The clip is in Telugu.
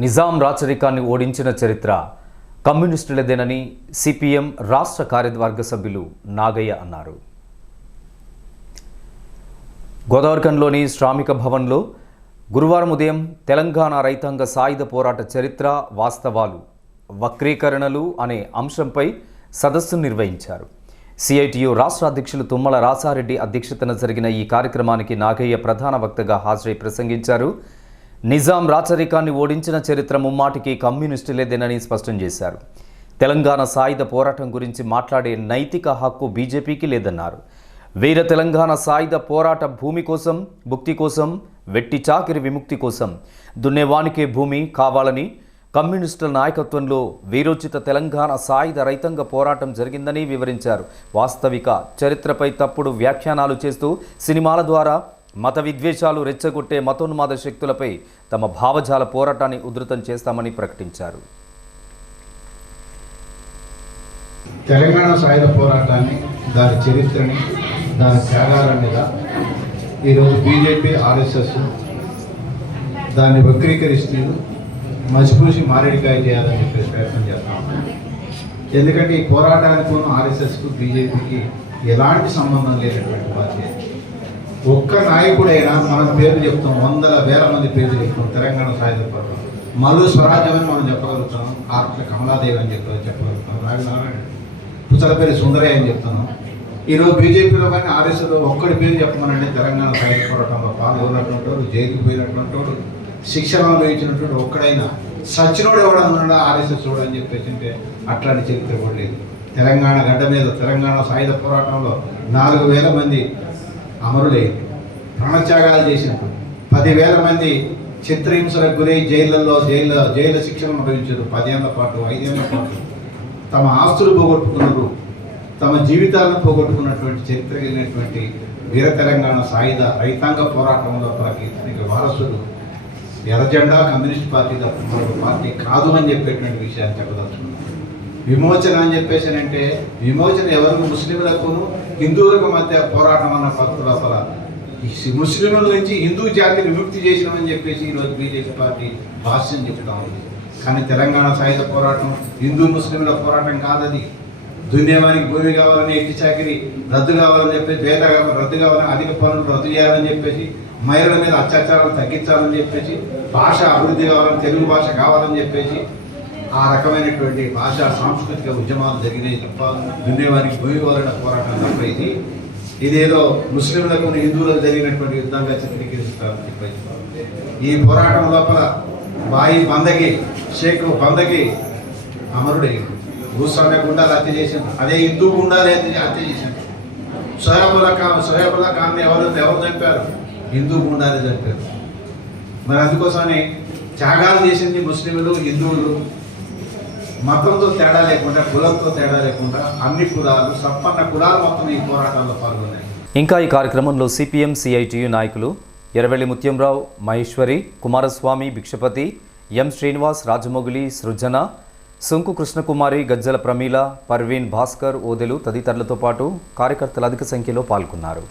నిజాం రాచరికాన్ని ఓడించిన చరిత్ర కమ్యూనిస్టులదేనని సిపిఎం రాష్ట్ర కార్యవర్గ సభ్యులు నాగయ్య అన్నారు. గోదావరికంలోని శ్రామిక భవన్లో గురువారం ఉదయం తెలంగాణ రైతాంగ సాయుధ పోరాట చరిత్ర వాస్తవాలు వక్రీకరణలు అనే అంశంపై సదస్సు నిర్వహించారు. సిఐటియు రాష్ట్ర అధ్యక్షులు తుమ్మల రాసారెడ్డి అధ్యక్షతన జరిగిన ఈ కార్యక్రమానికి నాగయ్య ప్రధాన వక్తగా హాజరై ప్రసంగించారు. నిజాం రాచరికాన్ని ఓడించిన చరిత్ర ముమ్మాటికి కమ్యూనిస్టులేదేనని స్పష్టం చేశారు. తెలంగాణ సాయుధ పోరాటం గురించి మాట్లాడే నైతిక హక్కు బీజేపీకి లేదన్నారు. వీర తెలంగాణ సాయుధ పోరాట భూమి కోసం భుక్తి కోసం వెట్టి చాకిరి విముక్తి కోసం దున్నేవానికే భూమి కావాలని కమ్యూనిస్టుల నాయకత్వంలో వీరోచిత తెలంగాణ సాయుధ రైతాంగ పోరాటం జరిగిందని వివరించారు. వాస్తవిక చరిత్రపై తప్పుడు వ్యాఖ్యానాలు చేస్తూ సినిమాల ద్వారా మత విద్వేషాలు రెచ్చగొట్టే మతోన్మాద శక్తులపై తమ భావజాల పోరాటాన్ని ఉధృతం చేస్తామని ప్రకటించారు. తెలంగాణ సాయుధ పోరాటాన్ని దాని చరిత్రని దాని త్యాగాల మీద ఈరోజు బీజేపీ ఆర్ఎస్ఎస్ దాన్ని వక్రీకరిస్తూ మసిపూసి మారేడికాయ చేయాలని చెప్పేసి ప్రయత్నం చేస్తాం ఎందుకంటే ఈ పోరాటానికి ఆర్ఎస్ఎస్కు బీజేపీకి ఎలాంటి సంబంధం లేనటువంటి పార్టీ ఒక్క నాయకుడైనా మనం పేర్లు చెప్తాం వందల వేల మంది పేర్లు చెప్తాం తెలంగాణ సాయుధ పోరాటం. మల్లు స్వరాజ్యం అని మనం చెప్పగలుగుతాం ఆర్ట్ల కమలాదేవి అని చెప్ప చెప్పగలుగుతాం. రాజనారాయణ పుచ్చలపల్లి సుందరయ్య అని చెప్తాను. ఈరోజు బీజేపీలో కానీ ఆర్ఎస్లో ఒక్కడి పేరు చెప్పమనండి తెలంగాణ సాయుధ పోరాటంలో పాల్గొన్నటువంటి వాడు జైలుకు పోయినటువంటి వాడు శిక్షణ అనుభవించినటువంటి ఒక్కడైనా సచ్చినోడు ఎవడన్నా ఆర్ఎస్ఎస్ చూడు అని చెప్పేసి అంటే అట్లాంటి చరిత్ర కూడా లేదు. తెలంగాణ గడ్డ మీద తెలంగాణ సాయుధ పోరాటంలో నాలుగు వేల మంది అమరులే ప్రాణత్యాగాలు చేసినప్పుడు. పదివేల మంది చిత్రహింసలకు గురై జైళ్ళల్లో జైల్లో జైలు శిక్షణ అనుభవించారు. పదేళ్ళ పాటు ఐదేళ్ళ పాటు. తమ ఆస్తులు పోగొట్టుకున్నారు. తమ జీవితాలను పోగొట్టుకున్నటువంటి చరిత్ర కలిగినటువంటి వీర తెలంగాణ సాయుధ రైతాంగ పోరాటంలో ప్రకీర్తనికి వారసుడు ఎర్రజెండా కమ్యూనిస్ట్ పార్టీ తప్ప పార్టీ కాదు అని చెప్పేటువంటి విషయాన్ని చెప్పదలుచుకున్నాను. విమోచన అని చెప్పేసి అంటే విమోచన ఎవరికి? ముస్లింలకును హిందువులకు మధ్య పోరాటం అన్న భక్తులు లోపల ఈ ముస్లింల నుంచి హిందూ జాతిని విముక్తి చేసినామని చెప్పేసి ఈరోజు బీజేపీ పార్టీ భాష్యం చెప్పడం ఉంది. కానీ తెలంగాణ సాయుధ పోరాటం హిందూ ముస్లింల పోరాటం కాదది. దున్యమానికి భూమి కావాలని ఎట్టి చాకిరి రద్దు కావాలని చెప్పేసి వేద రద్దు కావాలని అధిక పనులు రద్దు చేయాలని చెప్పేసి మహిళల మీద అత్యాచారాలు తగ్గించాలని చెప్పేసి భాష అభివృద్ధి కావాలని తెలుగు భాష కావాలని చెప్పేసి ఆ రకమైనటువంటి భాషా సాంస్కృతిక ఉద్యమాలు జరిగినాయి తప్ప దున్నేవారికి భూమి వలన పోరాటం తప్ప ఇది. ఇదేదో ముస్లింలకు హిందువులకు జరిగినటువంటి యుద్ధంగా చిత్రీకరిస్తారని చెప్పి ఈ పోరాటం లోపల బాయి బందకి షేక్ బందకి అమరుడయ్యాడు భూస్వామ్య గుండాలు హత్య చేసింది అదే హిందూ గుండాలు హత్య హత్య చేసింది సోయాబుల్లా ఖాన్ సోయాబుల్లా ఖాన్ని ఎవరు ఎవరు చంపారు? హిందూ గుండాలే చంపారు. మరి అందుకోసమని త్యాగాలు చేసింది ముస్లింలు హిందువులు మతంతో తేడా లేకుండా కులంతో తేడా లేకుండా అన్ని కులాలు సంపన్న కులాలు మొత్తం ఈ పోరాటంలో పాల్గొన్నాయి. ఇంకా ఈ కార్యక్రమంలో సిపిఎం సిఐటియు నాయకులు ఎర్రవెల్లి ముత్యంరావు మహేశ్వరి కుమారస్వామి భిక్షపతి ఎం శ్రీనివాస్ రాజమొగిలి సృజన సుంకు కృష్ణకుమారి గజ్జల ప్రమీల పర్వీన్ భాస్కర్ ఓదెలు తదితరులతో పాటు కార్యకర్తలు అధిక సంఖ్యలో పాల్గొన్నారు.